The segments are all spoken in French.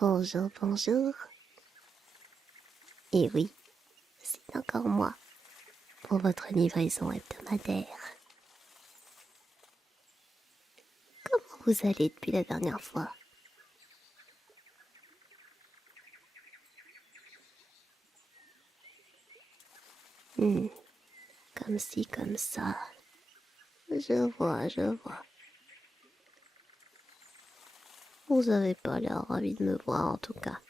Bonjour, bonjour. Et oui, c'est encore moi pour votre livraison hebdomadaire. Comment vous allez depuis la dernière fois? Comme ci, comme ça. Je vois, je vois. Vous avez pas l'air ravi de me voir en tout cas.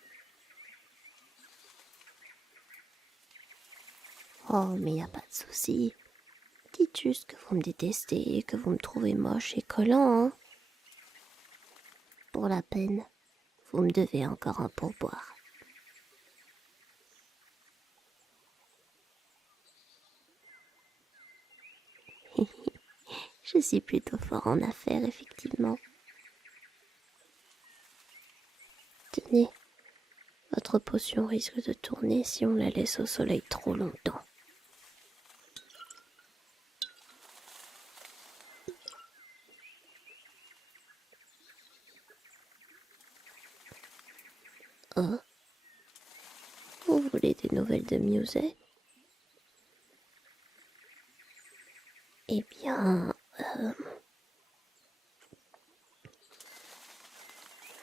Oh, mais y a pas de souci. Dites juste que vous me détestez, que vous me trouvez moche et collant, hein. Pour la peine, vous me devez encore un pourboire. Je suis plutôt fort en affaires, effectivement. Tenez, votre potion risque de tourner si on la laisse au soleil trop longtemps. Oh, vous voulez des nouvelles de Musée? Eh bien,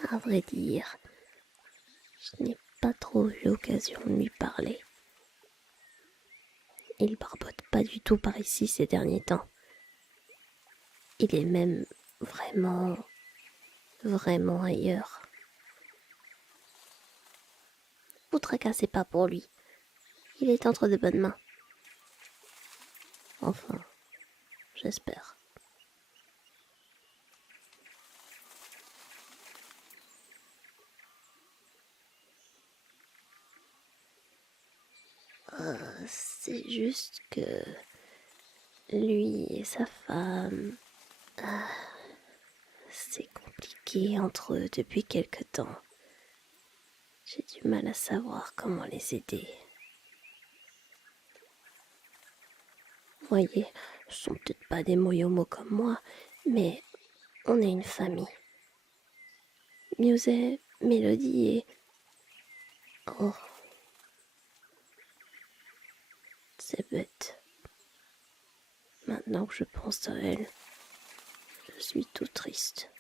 à vrai dire, je n'ai pas trop eu l'occasion de lui parler. Il barbote pas du tout par ici ces derniers temps. Il est même vraiment, vraiment ailleurs. Vous tracassez pas pour lui. Il est entre de bonnes mains. Enfin, j'espère. C'est juste que lui et sa femme, c'est compliqué entre eux depuis quelque temps. J'ai du mal à savoir comment les aider. Voyez, ce sont peut-être pas des moyomos comme moi, mais on est une famille. Musée, Mélodie et... Oh, c'est bête. Maintenant que je pense à elle, je suis tout triste.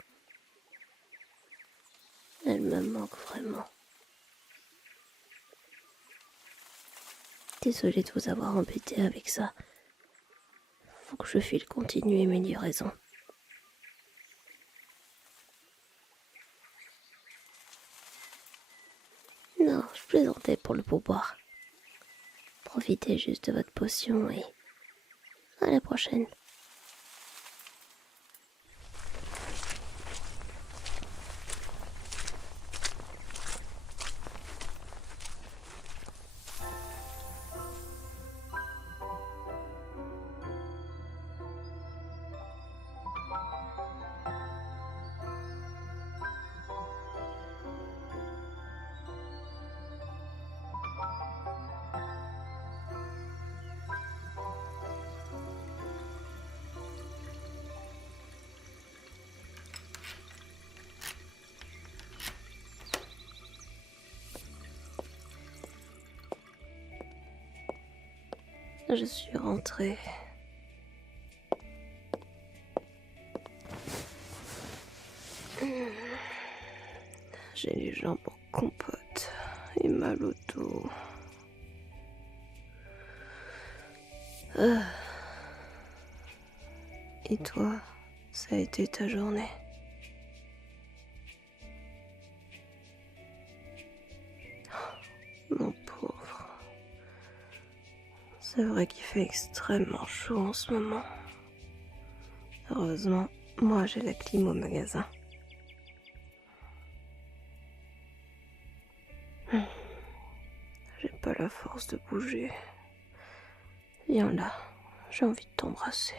Elle me manque vraiment. Désolée de vous avoir embêté avec ça. Faut que je file continuer mes livraisons. Non, je plaisantais pour le pourboire. Profitez juste de votre potion et à la prochaine. Je suis rentrée. J'ai les jambes en compote et mal au dos. Et toi, ça a été ta journée? Mon pauvre. C'est vrai qu'il fait extrêmement chaud en ce moment. Heureusement, moi j'ai la clim au magasin. J'ai pas la force de bouger. Viens là, j'ai envie de t'embrasser.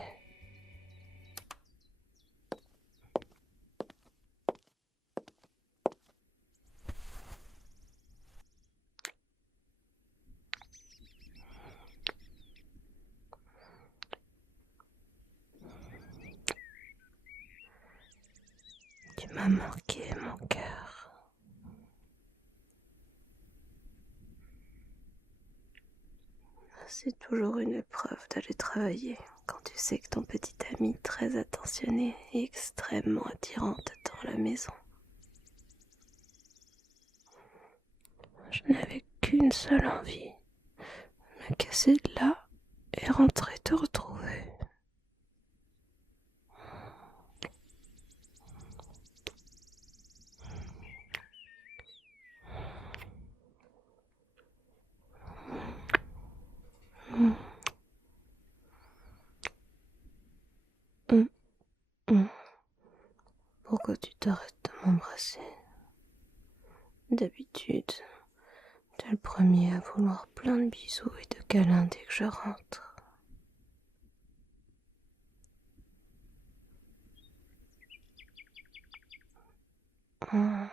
Tu m'as manqué, mon cœur. C'est toujours une épreuve d'aller travailler quand tu sais que ton petit ami très attentionné est extrêmement attirant dans la maison. Je n'avais qu'une seule envie, me casser de là et rentrer te retrouver. Hum, hum. Pourquoi tu t'arrêtes de m'embrasser? D'habitude, t'es le premier à vouloir plein de bisous et de câlins dès que je rentre. Hum,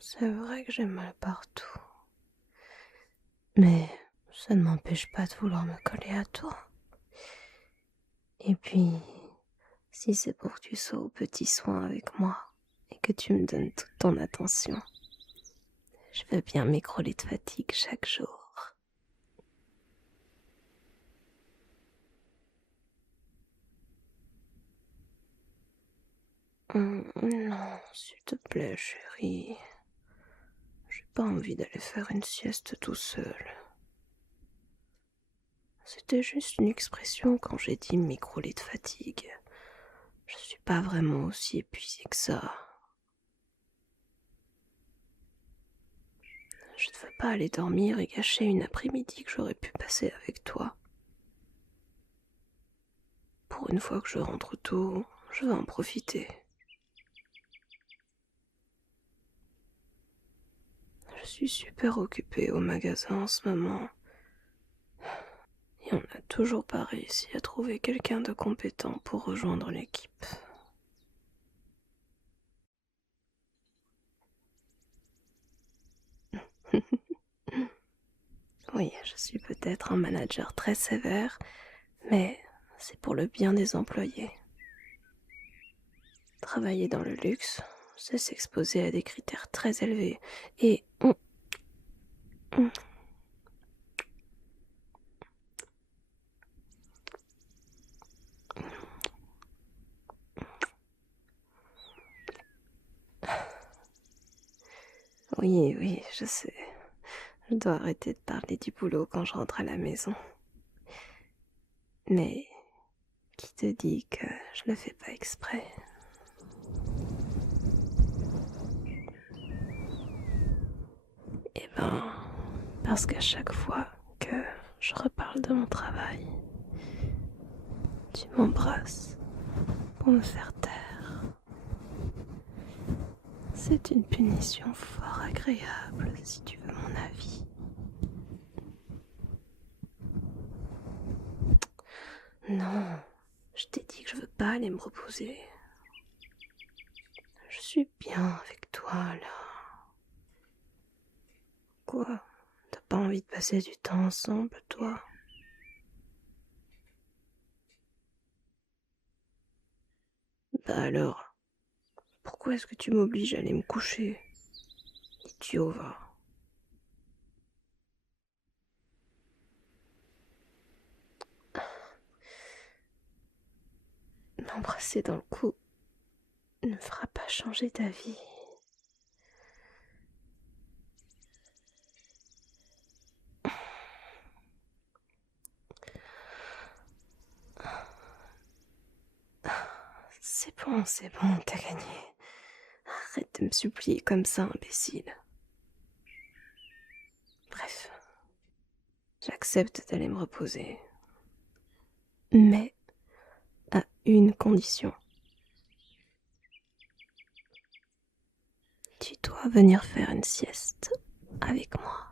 C'est vrai que j'ai mal partout. Mais ça ne m'empêche pas de vouloir me coller à toi. Et puis, si c'est pour que tu sois au petit soin avec moi et que tu me donnes toute ton attention, je veux bien m'écrouler de fatigue chaque jour. Non, s'il te plaît, chérie. J'ai pas envie d'aller faire une sieste tout seul. C'était juste une expression quand j'ai dit m'écrouler de fatigue. Je suis pas vraiment aussi épuisée que ça. Je ne veux pas aller dormir et gâcher une après-midi que j'aurais pu passer avec toi. Pour une fois que je rentre tôt, je vais en profiter. Je suis super occupée au magasin en ce moment. Et on n'a toujours pas réussi à trouver quelqu'un de compétent pour rejoindre l'équipe. Oui, je suis peut-être un manager très sévère, mais c'est pour le bien des employés. Travailler dans le luxe, c'est s'exposer à des critères très élevés et oui, oui, je sais. Je dois arrêter de parler du boulot quand je rentre à la maison. Mais qui te dit que je le fais pas exprès? Eh ben, parce qu'à chaque fois que je reparle de mon travail, tu m'embrasses pour me faire taire. C'est une punition fort agréable, si tu veux mon avis. Non, je t'ai dit que je veux pas aller me reposer. Je suis bien avec toi, là. Quoi? T'as pas envie de passer du temps ensemble, toi? Bah alors, pourquoi est-ce que tu m'obliges à aller me coucher? Idiot, va. M'embrasser dans le cou ne me fera pas changer d'avis. C'est bon, t'as gagné. Arrête de me supplier comme ça, imbécile. Bref, j'accepte d'aller me reposer. Mais à une condition. Tu dois venir faire une sieste avec moi.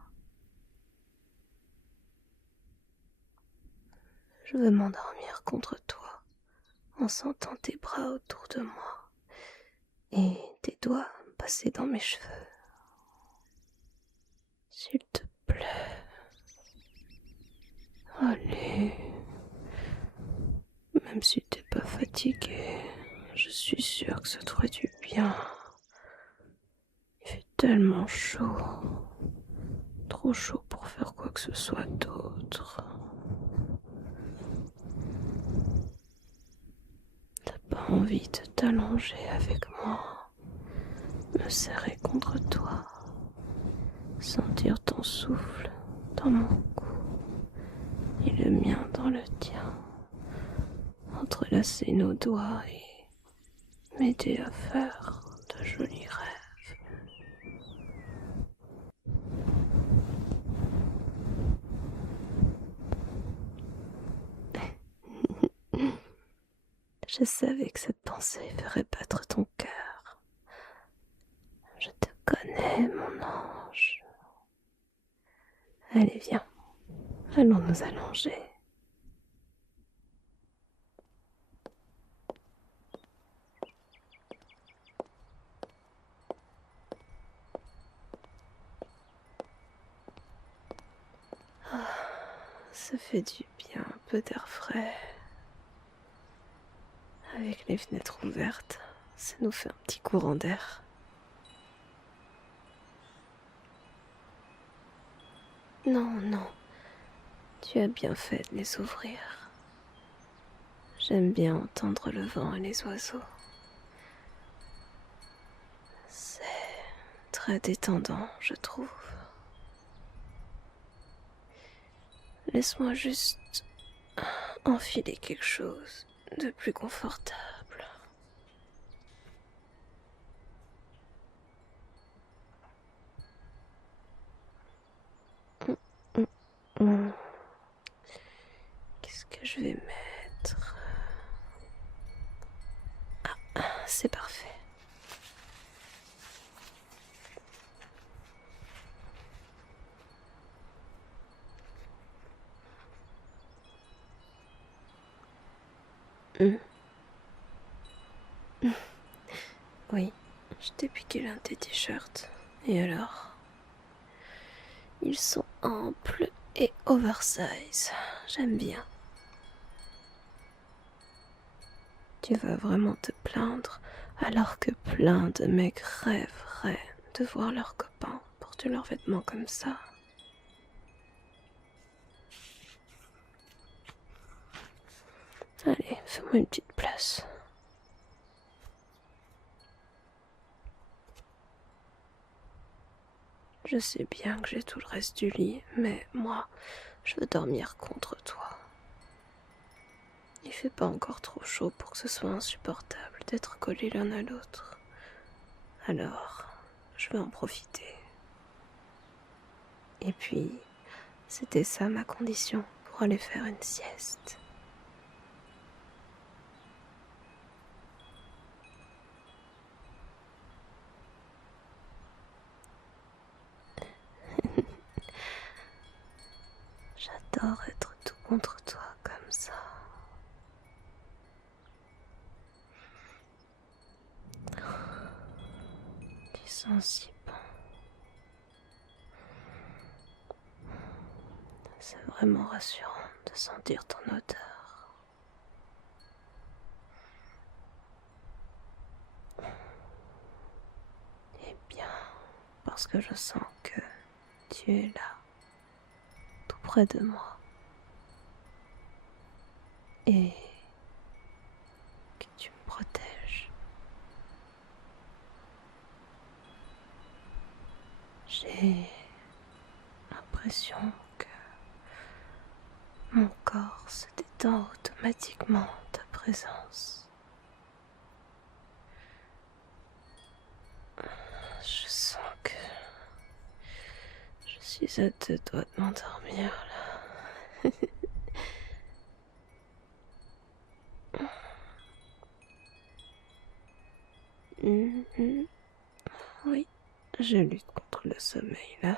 Je veux m'endormir contre toi en sentant tes bras autour de moi et tes doigts passer dans mes cheveux. S'il te plaît. Allez. Même si t'es pas fatigué, je suis sûre que ça te ferait du bien. Il fait tellement chaud. Trop chaud pour faire quoi que ce soit d'autre. T'as pas envie de t'allonger avec moi, me serrer contre toi, sentir ton souffle dans mon cou et le mien dans le tien, entrelacer nos doigts et m'aider à faire de jolis rêves. Je savais que cette pensée ferait battre ton cœur. Je te connais, mon ange. Allez, viens, allons nous allonger. Ça fait du bien, un peu d'air frais. Avec les fenêtres ouvertes, ça nous fait un petit courant d'air. Non, non, tu as bien fait de les ouvrir. J'aime bien entendre le vent et les oiseaux. C'est très détendant, je trouve. Laisse-moi juste enfiler quelque chose de plus confortable. Hum, hum. Qu'est-ce que je vais mettre? C'est parfait. Hum. Oui, je t'ai piqué l'un de tes t-shirts. Et alors? Ils sont amples et oversize. J'aime bien. Tu vas vraiment te plaindre alors que plein de mecs rêveraient de voir leurs copains porter leurs vêtements comme ça. Allez, fais-moi une petite place. Je sais bien que j'ai tout le reste du lit, mais moi, je veux dormir contre toi. Il fait pas encore trop chaud pour que ce soit insupportable d'être collés l'un à l'autre. Alors, je vais en profiter. Et puis, c'était ça ma condition pour aller faire une sieste. J'adore être tout contre toi comme ça. Tu sens si bon. C'est vraiment rassurant de sentir ton odeur. Et bien, parce que je sens que tu es là, tout près de moi. Et que tu me protèges. J'ai l'impression que mon corps se détend automatiquement en ta présence. Je sens que je suis à 2 doigts de m'endormir là. Mhm. Oui, je lutte contre le sommeil là.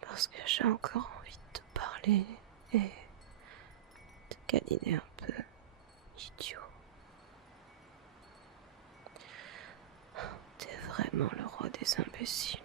Parce que j'ai encore envie de te parler et de câliner un peu, idiot. T'es vraiment le roi des imbéciles.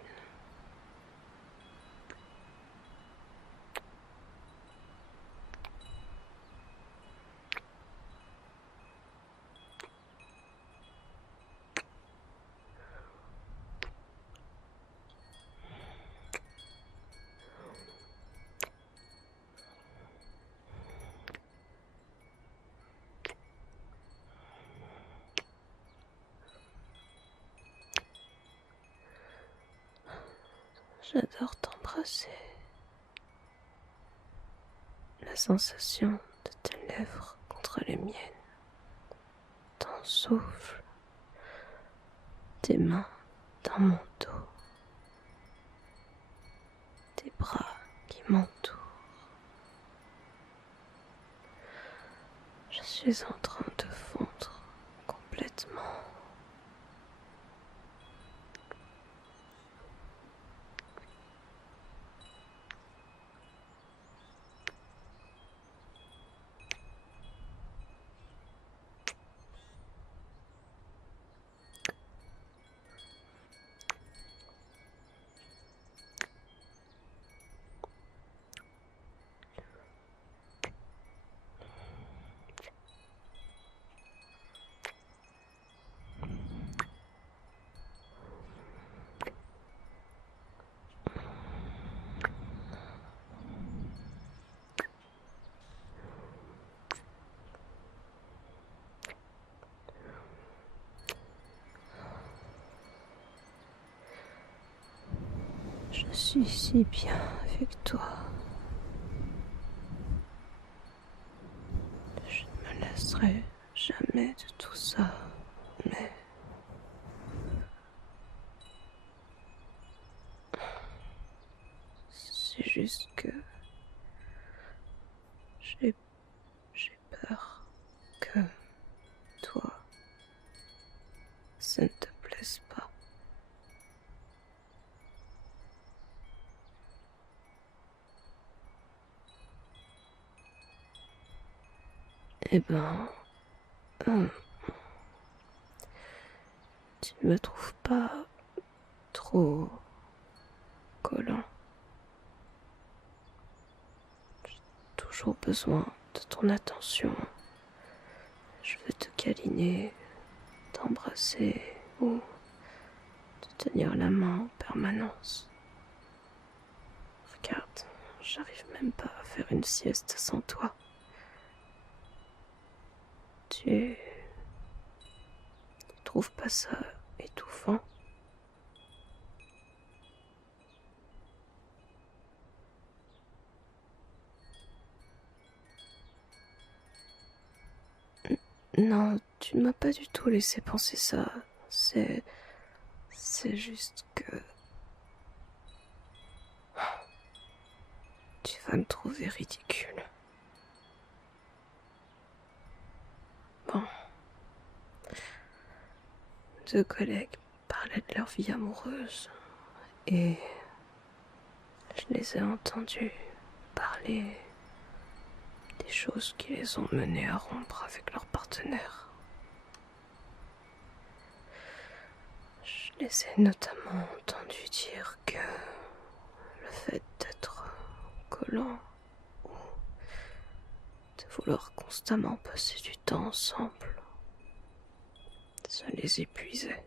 J'adore t'embrasser. La sensation de tes lèvres contre les miennes, ton souffle, tes mains dans mon dos, tes bras qui m'entourent. Je suis en train de fondre complètement. Je suis si bien avec toi. Je ne me lasserai jamais de tout ça, mais c'est juste que j'ai peur que toi, ça ne te plaise pas. Eh ben, hum, tu ne me trouves pas trop collant. J'ai toujours besoin de ton attention. Je veux te câliner, t'embrasser ou te tenir la main en permanence. Regarde, j'arrive même pas à faire une sieste sans toi. Tu trouves pas ça étouffant? Non, tu ne m'as pas du tout laissé penser ça. C'est juste que tu vas me trouver ridicule. Bon. Deux collègues parlaient de leur vie amoureuse et je les ai entendus parler des choses qui les ont menés à rompre avec leur partenaire. Je les ai notamment entendus dire que le fait d'être collant ou de vouloir constamment passer du temps ensemble, ça les épuisait.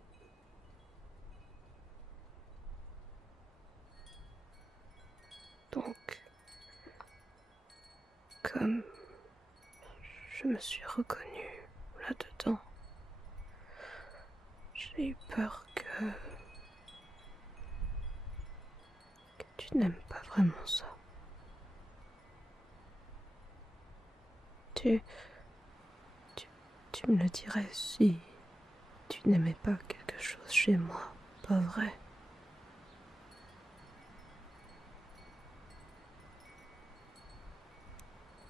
Donc, comme je me suis reconnue là-dedans, j'ai eu peur que tu n'aimes pas vraiment ça. Tu, tu me le dirais si tu n'aimais pas quelque chose chez moi, pas vrai?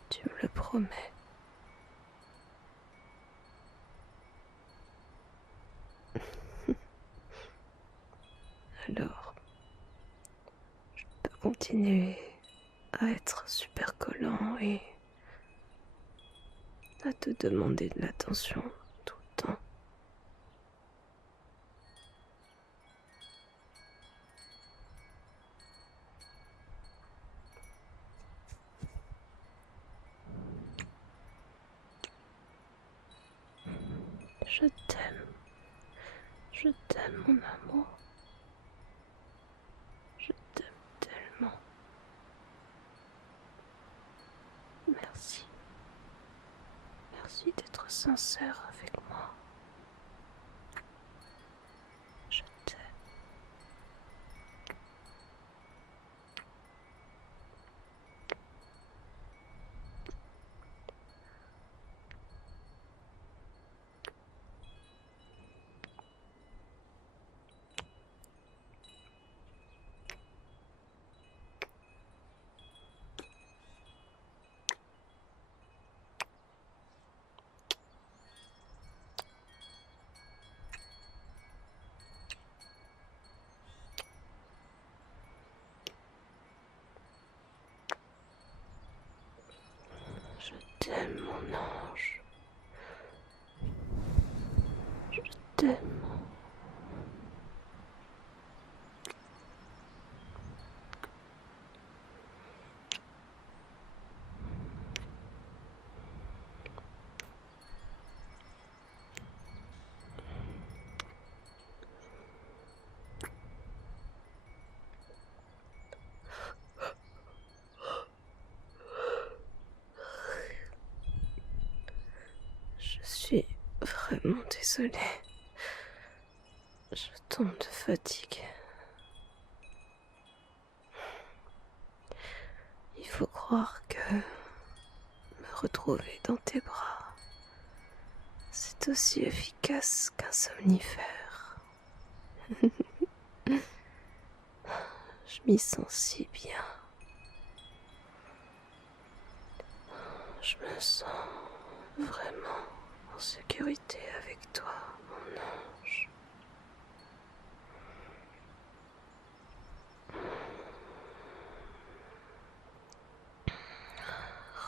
Tu me le promets. Alors, je peux continuer à être super collant et à te demander de l'attention tout le temps. Je t'aime. Je t'aime, mon amour. Je t'aime tellement. Merci. Merci d'être sincère avec moi. Je t'aime. désolée. Je tombe de fatigue. Il faut croire que me retrouver dans tes bras, c'est aussi efficace qu'un somnifère. Je m'y sens si bien. Je me sens vraiment en sécurité avec toi, mon ange.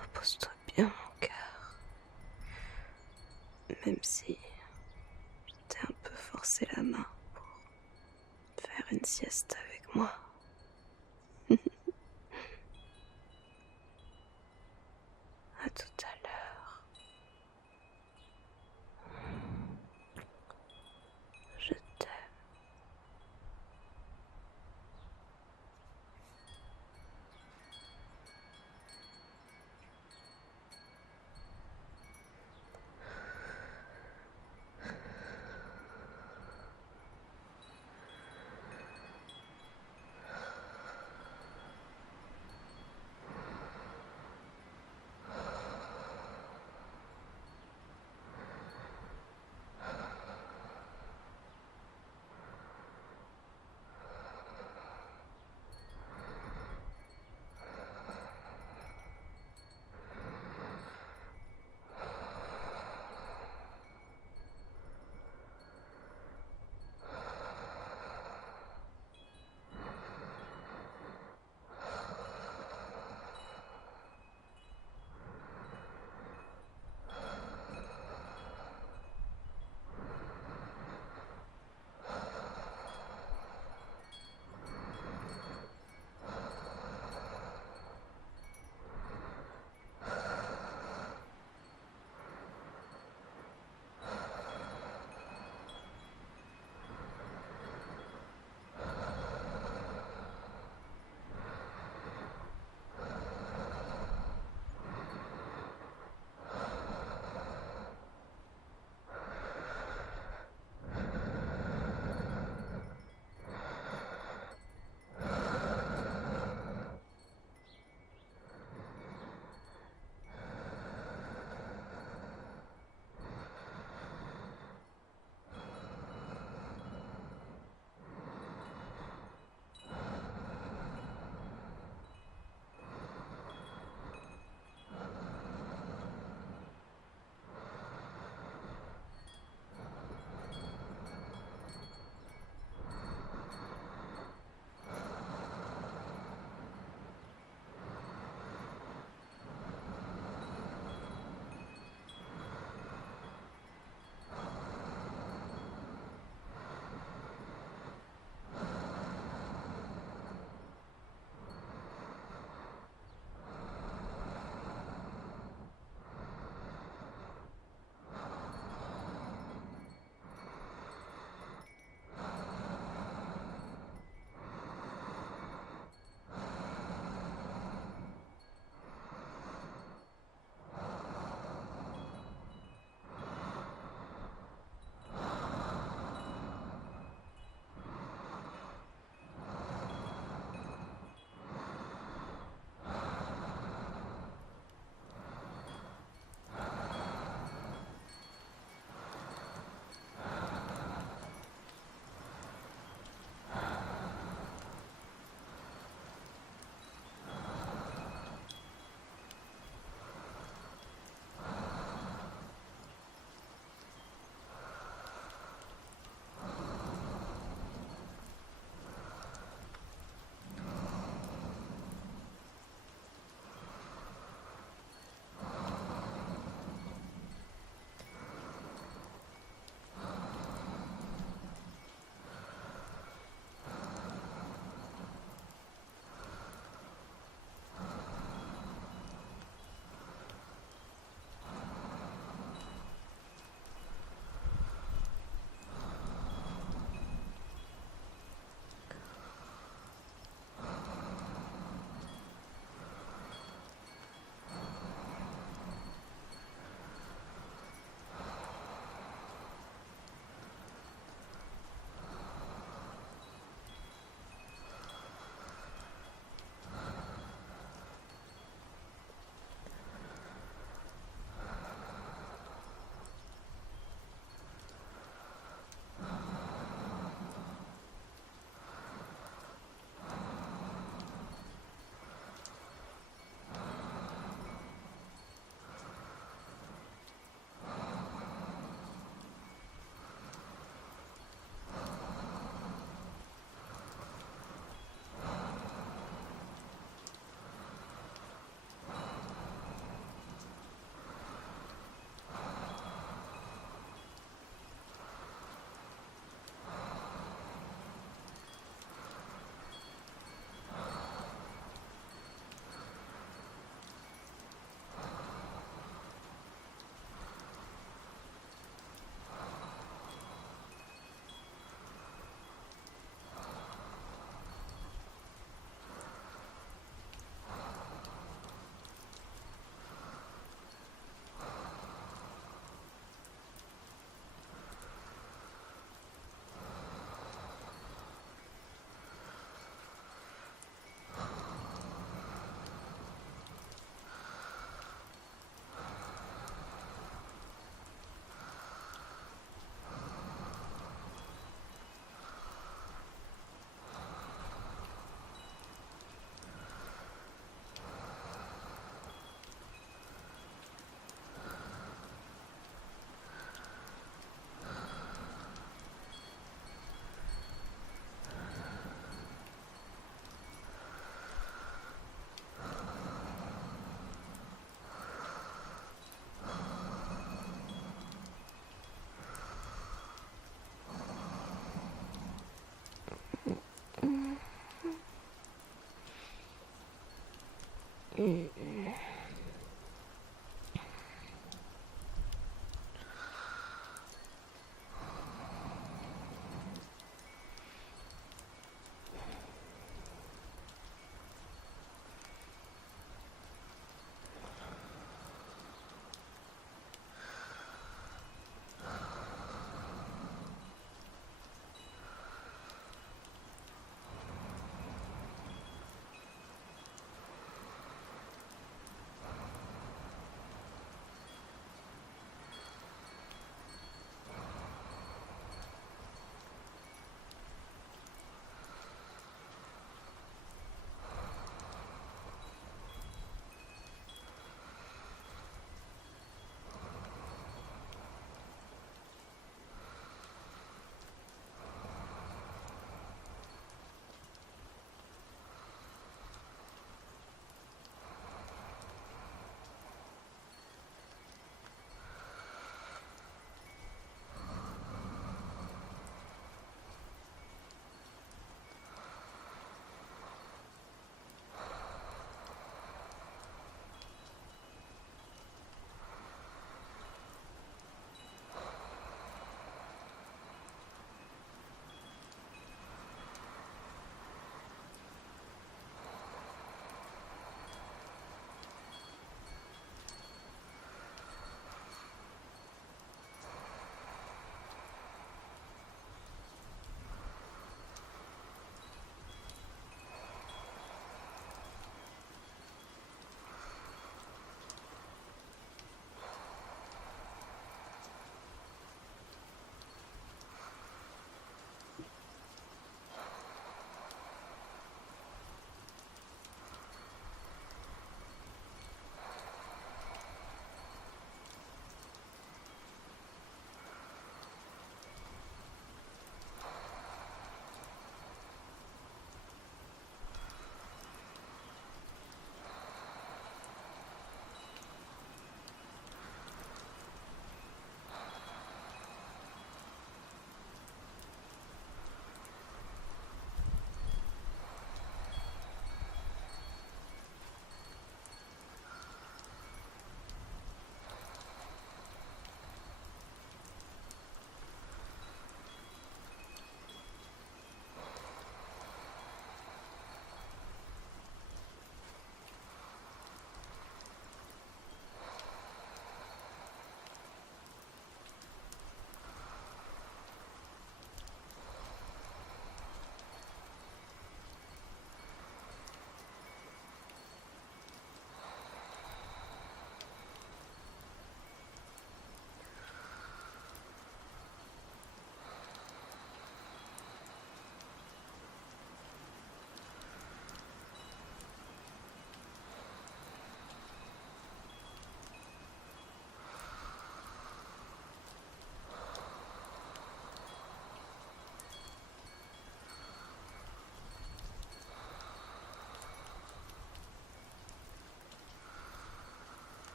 Repose-toi bien, mon cœur. Même si je t'ai un peu forcé la main pour faire une sieste avec moi. À tout à